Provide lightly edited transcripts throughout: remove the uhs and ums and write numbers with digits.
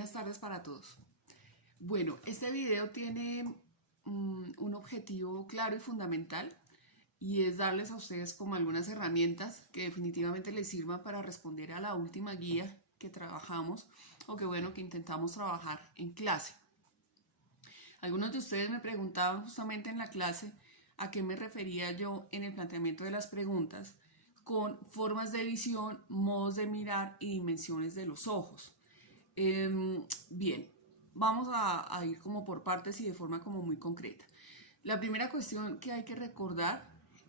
Buenas tardes para todos. Bueno, este video tiene un objetivo claro y fundamental y es darles a ustedes como algunas herramientas que definitivamente les sirvan para responder a la última guía que trabajamos o que intentamos trabajar en clase. Algunos de ustedes me preguntaban justamente en la clase a qué me refería yo en el planteamiento de las preguntas con formas de visión, modos de mirar y dimensiones de los ojos. Bien, vamos a ir como por partes y de forma como muy concreta. La primera cuestión que hay que recordar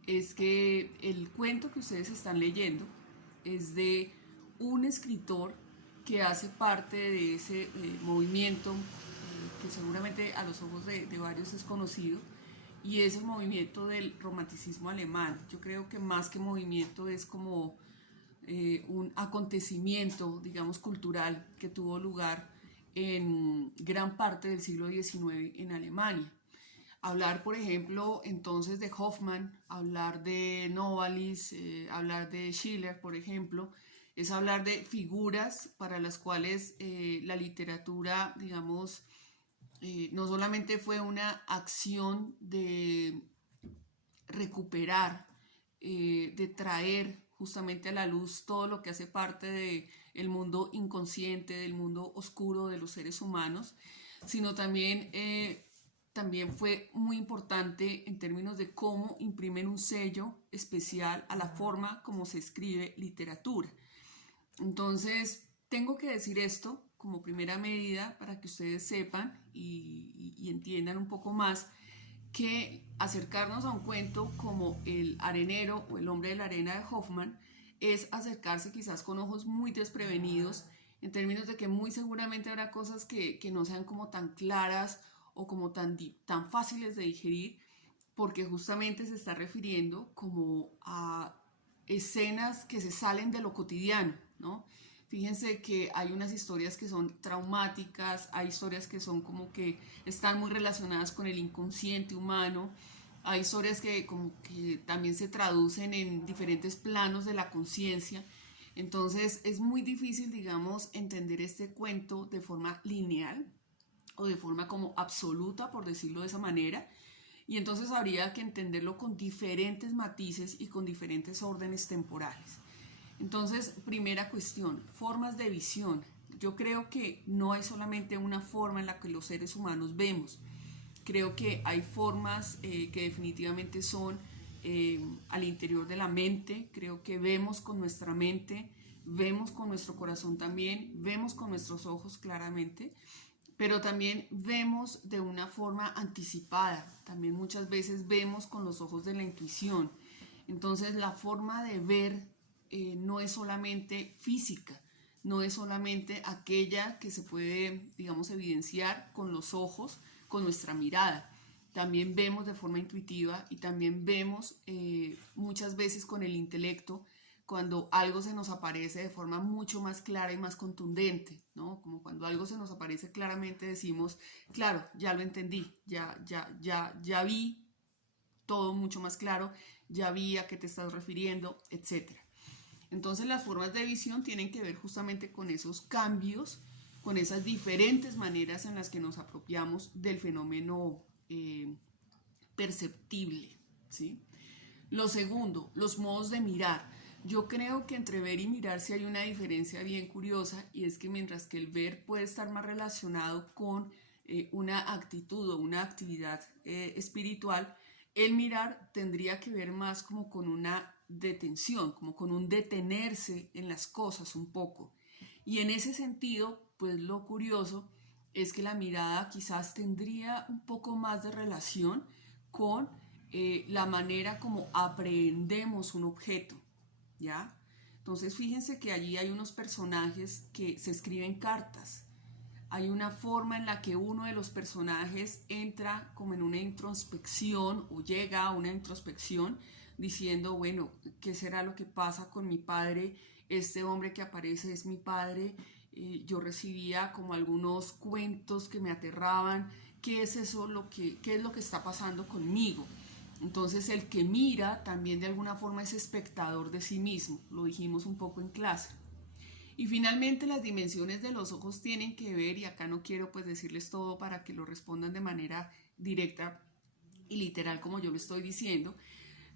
es que el cuento que ustedes están leyendo es de un escritor que hace parte de ese movimiento que seguramente a los ojos de varios es conocido, y es el movimiento del romanticismo alemán. Yo creo que más que movimiento es como un acontecimiento, digamos, cultural que tuvo lugar en gran parte del siglo XIX en Alemania. Hablar, por ejemplo, entonces de Hoffmann, hablar de Novalis, hablar de Schiller, por ejemplo, es hablar de figuras para las cuales la literatura, digamos, no solamente fue una acción de recuperar, de traer justamente a la luz todo lo que hace parte del mundo inconsciente, del mundo oscuro de los seres humanos, sino también fue muy importante en términos de cómo imprimen un sello especial a la forma como se escribe literatura. Entonces, tengo que decir esto como primera medida para que ustedes sepan y entiendan un poco más que acercarnos a un cuento como El arenero o El hombre de la arena de Hoffmann es acercarse quizás con ojos muy desprevenidos, en términos de que muy seguramente habrá cosas que no sean como tan claras o como tan fáciles de digerir, porque justamente se está refiriendo como a escenas que se salen de lo cotidiano, ¿no? Fíjense que hay unas historias que son traumáticas, hay historias que son como que están muy relacionadas con el inconsciente humano, hay historias que como que también se traducen en diferentes planos de la conciencia. Entonces es muy difícil, digamos, entender este cuento de forma lineal o de forma como absoluta, por decirlo de esa manera. Y entonces habría que entenderlo con diferentes matices y con diferentes órdenes temporales. Entonces, primera cuestión, formas de visión. Yo creo que no hay solamente una forma en la que los seres humanos vemos. Creo que hay formas que definitivamente son al interior de la mente. Creo que vemos con nuestra mente, vemos con nuestro corazón también, vemos con nuestros ojos claramente, pero también vemos de una forma anticipada. También muchas veces vemos con los ojos de la intuición. Entonces, la forma de ver no es solamente física, no es solamente aquella que se puede, digamos, evidenciar con los ojos, con nuestra mirada. También vemos de forma intuitiva y también vemos muchas veces con el intelecto cuando algo se nos aparece de forma mucho más clara y más contundente, ¿no? Como cuando algo se nos aparece claramente decimos, claro, ya lo entendí, ya vi todo mucho más claro, ya vi a qué te estás refiriendo, etc. Entonces las formas de visión tienen que ver justamente con esos cambios, con esas diferentes maneras en las que nos apropiamos del fenómeno perceptible, ¿sí? Lo segundo, los modos de mirar. Yo creo que entre ver y mirar sí hay una diferencia bien curiosa, y es que mientras que el ver puede estar más relacionado con una actitud o una actividad espiritual, el mirar tendría que ver más como con una detención, como con un detenerse en las cosas un poco. Y en ese sentido, pues lo curioso es que la mirada quizás tendría un poco más de relación con la manera como aprehendemos un objeto, ¿ya? Entonces fíjense que allí hay unos personajes que se escriben cartas. Hay una forma en la que uno de los personajes entra como en una introspección o llega a una introspección diciendo, bueno, ¿qué será lo que pasa con mi padre? Este hombre que aparece es mi padre. Yo recibía como algunos cuentos que me aterraban. ¿Qué es eso? ¿Qué es lo que está pasando conmigo? Entonces el que mira también de alguna forma es espectador de sí mismo. Lo dijimos un poco en clase. Y finalmente las dimensiones de los ojos tienen que ver, y acá no quiero pues decirles todo para que lo respondan de manera directa y literal como yo lo estoy diciendo,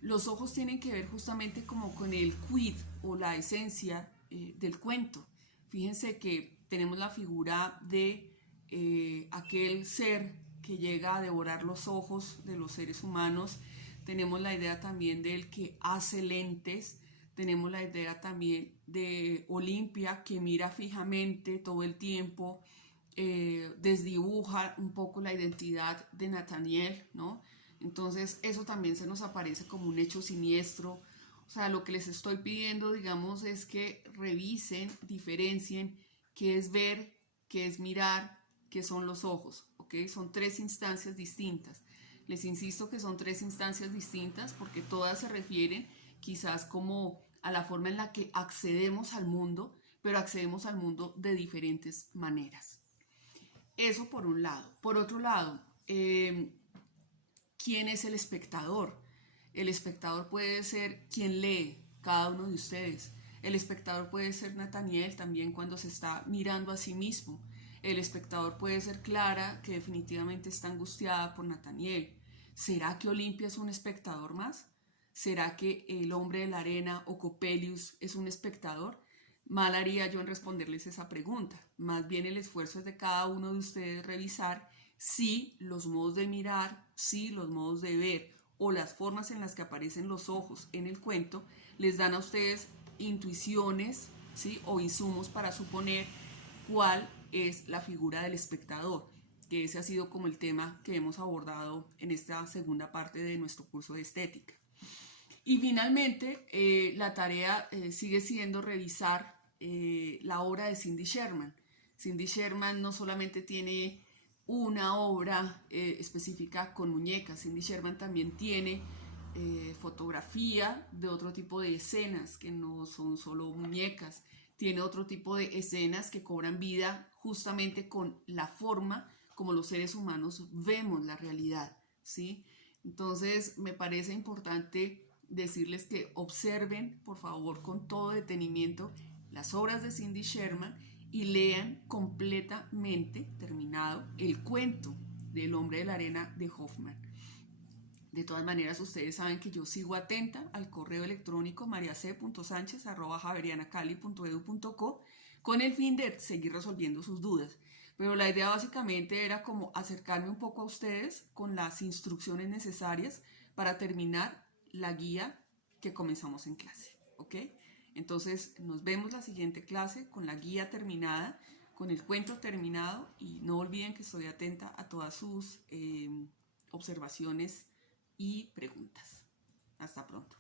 los ojos tienen que ver justamente como con el quid o la esencia del cuento. Fíjense que tenemos la figura de aquel ser que llega a devorar los ojos de los seres humanos. Tenemos la idea también del que hace lentes. Tenemos la idea también de Olimpia, que mira fijamente todo el tiempo, desdibuja un poco la identidad de Nathaniel, ¿no? Entonces eso también se nos aparece como un hecho siniestro. O sea, lo que les estoy pidiendo, digamos, es que revisen, diferencien qué es ver, qué es mirar, qué son los ojos, ¿ok? Son tres instancias distintas. Les insisto que son tres instancias distintas porque todas se refieren quizás como a la forma en la que accedemos al mundo, pero accedemos al mundo de diferentes maneras. Eso por un lado. Por otro lado, ¿quién es el espectador? El espectador puede ser quien lee, cada uno de ustedes. El espectador puede ser Nathaniel también cuando se está mirando a sí mismo. El espectador puede ser Clara, que definitivamente está angustiada por Nathaniel. ¿Será que Olimpia es un espectador más? ¿Será que el hombre de la arena o Coppelius es un espectador? Mal haría yo en responderles esa pregunta. Más bien el esfuerzo es de cada uno de ustedes revisar si los modos de mirar, si los modos de ver o las formas en las que aparecen los ojos en el cuento les dan a ustedes intuiciones, ¿sí? O insumos para suponer cuál es la figura del espectador, que ese ha sido como el tema que hemos abordado en esta segunda parte de nuestro curso de estética. Y finalmente, la tarea sigue siendo revisar la obra de Cindy Sherman. Cindy Sherman no solamente tiene una obra específica con muñecas, Cindy Sherman también tiene fotografía de otro tipo de escenas que no son solo muñecas, tiene otro tipo de escenas que cobran vida justamente con la forma como los seres humanos vemos la realidad, ¿sí? Entonces me parece importante decirles que observen, por favor, con todo detenimiento las obras de Cindy Sherman y lean completamente terminado el cuento del hombre de la arena de Hoffman. De todas maneras, ustedes saben que yo sigo atenta al correo electrónico mariac.sanchez@javerianacali.edu.co con el fin de seguir resolviendo sus dudas. Pero la idea básicamente era como acercarme un poco a ustedes con las instrucciones necesarias para terminar la guía que comenzamos en clase, ¿ok? Entonces nos vemos la siguiente clase con la guía terminada, con el cuento terminado y no olviden que estoy atenta a todas sus observaciones y preguntas. Hasta pronto.